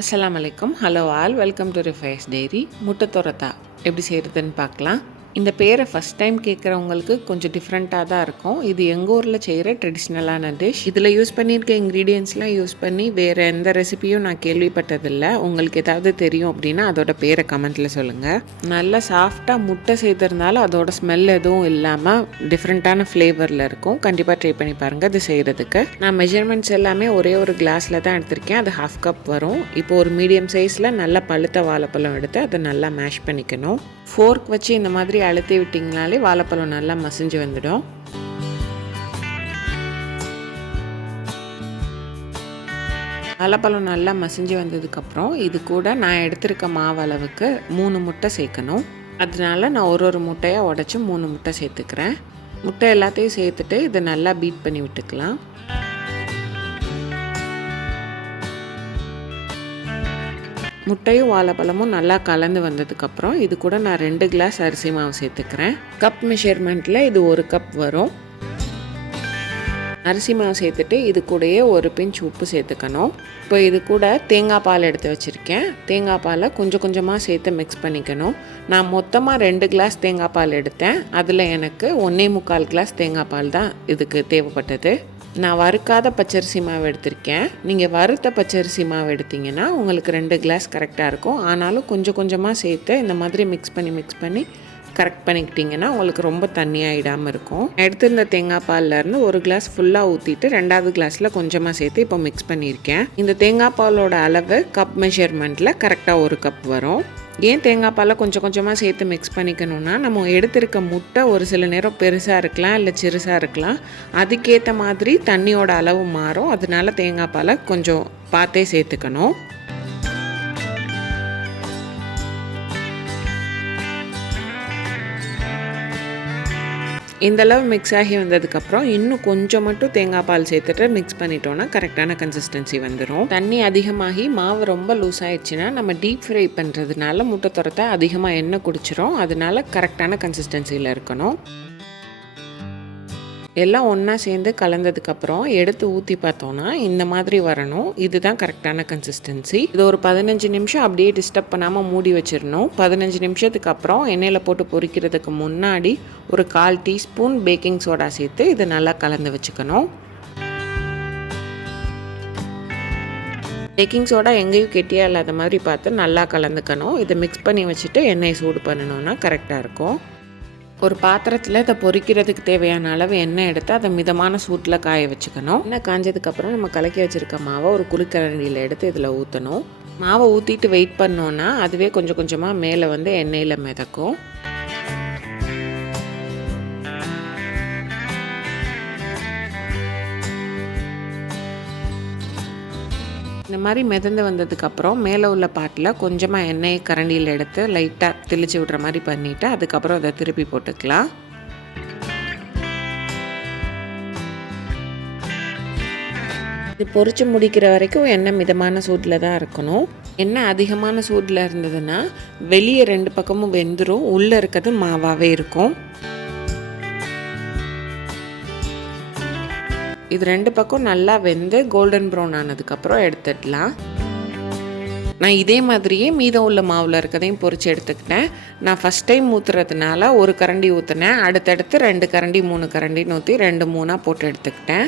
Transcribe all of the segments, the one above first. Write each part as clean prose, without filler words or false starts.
அஸ்ஸலாமு அலைக்கும். Hello all, welcome to Rifai's diary. முட்டை தொரத்தா எப்படி செய்கிறதுன்னு பார்க்கலாம். இந்த பேரை ஃபஸ்ட் டைம் கேட்குறவங்களுக்கு கொஞ்சம் டிஃப்ரெண்ட்டாக தான் இருக்கும். இது எங்கள் ஊரில் செய்கிற ட்ரெடிஷ்னலான டிஷ். இதில் யூஸ் பண்ணியிருக்க இன்க்ரீடியன்ஸ்லாம் யூஸ் பண்ணி வேறு எந்த ரெசிபியும் நான் கேள்விப்பட்டதில்லை. உங்களுக்கு ஏதாவது தெரியும் அப்படின்னா அதோட பேரை கமெண்ட்டில் சொல்லுங்கள். நல்லா சாஃப்டாக முட்டை செய்திருந்தாலும் அதோட ஸ்மெல் எதுவும் இல்லாமல் டிஃப்ரெண்ட்டான ஃப்ளேவரில் இருக்கும். கண்டிப்பாக ட்ரை பண்ணி பாருங்கள் இது செய்கிறதுக்கு. நான் மெஷர்மெண்ட்ஸ் எல்லாமே ஒரே ஒரு கிளாஸில் தான் எடுத்திருக்கேன். அது 1/2 கப் வரும். இப்போ ஒரு மீடியம் சைஸில் நல்லா பழுத்த வாழைப்பழம் எடுத்து அதை நல்லா மேஷ் பண்ணிக்கணும். ஃபோர்க் வச்சு இந்த மாதிரி அழுத்தி விட்டிங்கனாலே வாழைப்பழம் நல்லா மசிஞ்சு வந்துடும். வாழைப்பழம் நல்லா மசிஞ்சு வந்ததுக்கப்புறம் இது கூட நான் எடுத்திருக்க மாவு அளவுக்கு 3 முட்டை சேர்க்கணும். அதனால நான் ஒரு முட்டையாக உடச்சி 3 முட்டை சேர்த்துக்கிறேன். முட்டை எல்லாத்தையும் சேர்த்துட்டு இதை நல்லா பீட் பண்ணி விட்டுக்கலாம். முட்டையும் வாழைப்பழமும் நல்லா கலந்து வந்ததுக்கப்புறம் இது கூட நான் 2 கிளாஸ் அரிசி மாவு சேர்த்துக்கிறேன். கப் மெஷர்மெண்ட்டில் இது 1 கப் வரும். அரிசி மாவு சேர்த்துட்டு இது கூடயே ஒரு பிஞ்ச் உப்பு சேர்த்துக்கணும். இப்போ இது கூட தேங்காய் பால் எடுத்து வச்சுருக்கேன். தேங்காய் பாலை கொஞ்சம் கொஞ்சமாக சேர்த்து மிக்ஸ் பண்ணிக்கணும். நான் மொத்தமாக 2 கிளாஸ் தேங்காய் பால் எடுத்தேன். அதில் எனக்கு 1.25 கிளாஸ் தேங்காய் பால் தான் இதுக்கு தேவைப்பட்டது. நான் வறுக்காத பச்சரிசி மாவு எடுத்திருக்கேன். நீங்கள் வறுத்த பச்சரிசி மாவு எடுத்திங்கன்னா உங்களுக்கு 2 கிளாஸ் கரெக்டாக இருக்கும். ஆனாலும் கொஞ்சம் கொஞ்சமாக சேர்த்து இந்த மாதிரி மிக்ஸ் பண்ணி கரெக்ட் பண்ணிக்கிட்டிங்கன்னா உங்களுக்கு ரொம்ப தண்ணியாகிடாமல் இருக்கும். எடுத்திருந்த தேங்காய் பால்லேருந்து 1 கிளாஸ் ஃபுல்லாக ஊற்றிட்டு 2வது கிளாஸில் கொஞ்சமாக சேர்த்து இப்போ மிக்ஸ் பண்ணியிருக்கேன். இந்த தேங்காய் பாலோட அளவு கப் மெஷர்மெண்ட்டில் கரெக்டாக 1 கப் வரும். ஏன் தேங்காய் பாலை கொஞ்சம் கொஞ்சமாக சேர்த்து மிக்ஸ் பண்ணிக்கணும்னா நம்ம எடுத்திருக்க முட்டை ஒரு சில நேரம் பெருசாக இருக்கலாம் இல்லை சிறுசாக இருக்கலாம். அதுக்கேற்ற மாதிரி தண்ணியோட அளவு மாறும். அதனால தேங்காய் பாலை கொஞ்சம் பார்த்தே சேர்த்துக்கணும். இந்தளவு மிக்ஸ் ஆகி வந்ததுக்கப்புறம் இன்னும் கொஞ்சம் மட்டும் தேங்காய் பால் சேர்த்துட்டு மிக்ஸ் பண்ணிட்டோன்னா கரெக்டான கன்சிஸ்டன்சி வந்துடும். தண்ணி அதிகமாகி மாவு ரொம்ப லூஸ் ஆகிடுச்சுன்னா நம்ம டீப் ஃப்ரை பண்ணுறதுனால முட்டை தொரத்தை அதிகமாக எண்ணெய் குடிச்சிரும். அதனால கரெக்டான கன்சிஸ்டன்சியில் இருக்கணும். எல்லாம் ஒன்றா சேர்ந்து கலந்ததுக்கப்புறம் எடுத்து ஊற்றி பார்த்தோன்னா இந்த மாதிரி வரணும். இதுதான் கரெக்டான கன்சிஸ்டன்சி. இது ஒரு 15 நிமிஷம் அப்படியே டிஸ்டர்ப் பண்ணாமல் மூடி வச்சிடணும். 15 நிமிஷத்துக்கு அப்புறம் எண்ணெயில் போட்டு பொரிக்கிறதுக்கு முன்னாடி ஒரு 1/4 டீஸ்பூன் பேக்கிங் சோடா சேர்த்து இதை நல்லா கலந்து வச்சுக்கணும். பேக்கிங் சோடா எங்கேயும் கெட்டியாக இல்லாத மாதிரி பார்த்து நல்லா கலந்துக்கணும். இதை மிக்ஸ் பண்ணி வச்சுட்டு எண்ணெயை சூடு பண்ணணுன்னா கரெக்டாக இருக்கும். ஒரு பாத்திரத்தில் இதை பொரிக்கிறதுக்கு தேவையான அளவு எண்ணெய் எடுத்து அதை மிதமான சூட்டில் காய வச்சுக்கணும். எண்ணெய் காஞ்சதுக்கப்புறம் நம்ம கலக்கி வச்சுருக்க மாவை ஒரு குழிக்கரண்டியில் எடுத்து இதில் ஊற்றணும். மாவை ஊற்றிட்டு வெயிட் பண்ணோன்னா அதுவே கொஞ்சம் கொஞ்சமாக மேலே வந்து எண்ணெயில் மிதக்கும். இந்த மாதிரி மிதந்து வந்ததுக்கப்புறம் மேலே உள்ள பாட்டில் கொஞ்சமாக எண்ணெயை கரண்டியில் எடுத்து லைட்டாக தெளித்து விடுற மாதிரி பண்ணிவிட்டு அதுக்கப்புறம் அதை திருப்பி போட்டுக்கலாம். இது பொரிச்சு முடிக்கிற வரைக்கும் எண்ணெய் மிதமான சூட்டில் தான் இருக்கணும். எண்ணெய் அதிகமான சூட்டில் இருந்ததுன்னா வெளியே 2 பக்கமும் வெந்துடும், உள்ளே இருக்கிறது மாவாகவே இருக்கும். இது 2 பக்கம் நல்லா வெந்து கோல்டன் ப்ரௌன் ஆனதுக்கப்புறம் எடுத்துடலாம். நான் இதே மாதிரியே மீதம் உள்ள மாவில் இருக்கதையும் பொரித்து எடுத்துக்கிட்டேன். நான் ஃபஸ்ட் டைம் ஊற்றுறதுனால 1 கரண்டி ஊற்றினேன். அடுத்தடுத்து 2 கரண்டி 3 கரண்டின்னு ஊற்றி 2-3 போட்டு எடுத்துக்கிட்டேன்.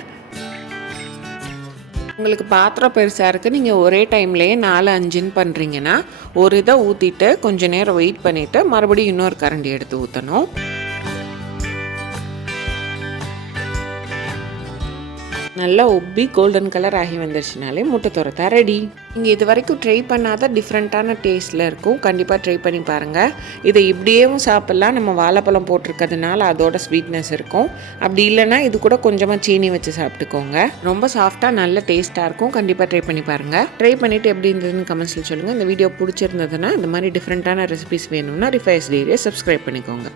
உங்களுக்கு பாத்திரம் பெருசாக இருக்குது, நீங்கள் ஒரே டைம்லேயே 4-5 பண்ணுறீங்கன்னா ஒரு இதை ஊற்றிட்டு கொஞ்சம் நேரம் வெயிட் பண்ணிவிட்டு மறுபடியும் இன்னொரு கரண்டி எடுத்து ஊற்றணும். நல்லா உப்பி கோல்டன் கலர் ஆகி வந்துருச்சுனாலே முட்டை தொரத்தா ரெடி. நீங்கள் இது வரைக்கும் ட்ரை பண்ணாத டிஃப்ரெண்ட்டான டேஸ்ட்டில் இருக்கும். கண்டிப்பாக ட்ரை பண்ணி பாருங்கள். இதை இப்படியேவும் சாப்பிட்லாம். நம்ம வாழைப்பழம் போட்டிருக்கிறதுனால அதோட ஸ்வீட்னஸ் இருக்கும். அப்படி இல்லைன்னா இது கூட கொஞ்சமாக சீனி வச்சு சாப்பிட்டுக்கோங்க. ரொம்ப சாஃப்டாக நல்ல டேஸ்ட்டாக இருக்கும். கண்டிப்பாக ட்ரை பண்ணி பாருங்கள். ட்ரை பண்ணிவிட்டு எப்படி இருந்ததுன்னு கமெண்ட்ஸில் சொல்லுங்கள். இந்த வீடியோ பிடிச்சிருந்ததுன்னா இந்த மாதிரி டிஃப்ரெண்ட்டான ரெசிபிஸ் வேணும்னா ரிஃபைஸ் டைரியை சப்ஸ்கிரைப் பண்ணிக்கோங்க.